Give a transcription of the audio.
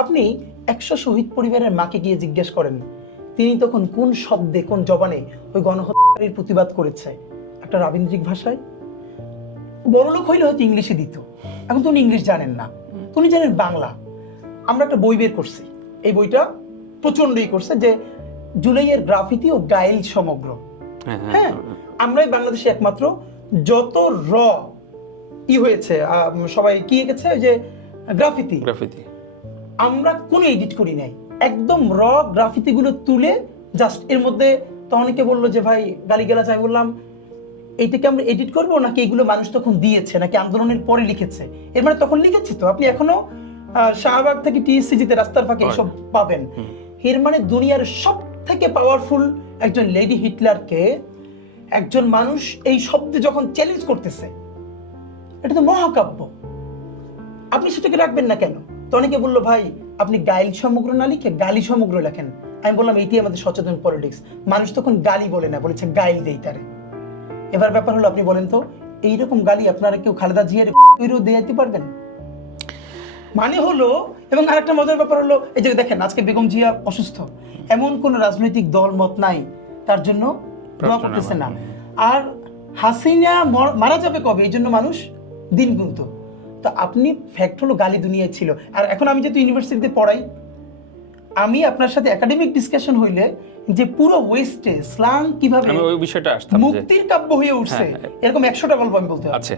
আপনি 100 শহীদ পরিবারের মাকে গিয়ে জিজ্ঞেস করেন তিনি তখন কোন শব্দে কোন জবানে ওই গণহত্যার প্রতিবাদ করেছে, একটা রাবীন্দ্রিক ভাষায়। বড়লোক হইলে হয়তো ইংলিশে দিত, এখন তো উনি ইংলিশ জানেন না, উনি জানেন বাংলা। আমরা একটা বই বের করছি, এই বইটা প্রচন্ডই করছে যে জুলাইয়ের গ্রাফিতি ও গাইল সমগ্র। হ্যাঁ, আমরাই বাংলাদেশে একমাত্র যত র হয়েছে, সবাই কি গেছে যে গ্রাফিতি, আমরা কোনো এডিট করি নাই, একদম র গ্রাফিতি গুলো তুলে জাস্ট এর মধ্যে। তো অনেকে বললো যে ভাই গালিগালাজ, আমি বললাম এইটাকে আমরা এডিট করবো নাকি এগুলো মানুষ তখন দিয়েছে নাকি আন্দোলনের পরে লিখেছে? এর মানে তখন লিখেছি তো, আপনি এখনো শাহবাগ থেকে টিএসসিজিতে রাস্তার ফাঁকে এসব পাবেন। এর মানে দুনিয়ার সব থেকে পাওয়ারফুল একজন লেডি হিটলারকে একজন মানুষ এই শব্দে যখন চ্যালেঞ্জ করতেছে, এটা তো মহাকাব্য, আপনি সেটাকে রাখবেন না কেন? তো অনেকে বললো ভাই আপনি গাইল সমগ্র না লিখে গালি সমগ্র লেখেন। আমি বললাম এটি আমাদের সচেতন পলিটিক্স, মানুষ তখন গালি বলে না, বলেছে গাইল দেই তারে। এবার ব্যাপার হলো আপনি বলেন তো এইরকম গালি আপনারা কেউ খালেদা জিয়ার দিতে পারবেন? মানে হলো, এবং আরেকটা মজার ব্যাপার হলো, এই যে দেখেন আজকে বেগম জিয়া অসুস্থ, এমন কোন রাজনৈতিক দল মত নাই তার জন্য দোয়া করতেছে না। আর হাসিনা মারা যাবে কবে এই জন্য মানুষ দিন গুনতো। তো আপনি ফ্যাক্ট হলো গালি দুনিয়ায় ছিল। আর এখন আমি যেহেতু ইউনিভার্সিটিতে পড়াই, আমি আপনার সাথে একাডেমিক ডিসকাশন হইলে যে পুরো ওয়েস্টে ইসলাম কিভাবে ওই বিষয়টা আসতাম, মুক্তির কাব্য হয়ে উঠছে, এরকম 100টা গল্প আমি বলতে পারছি।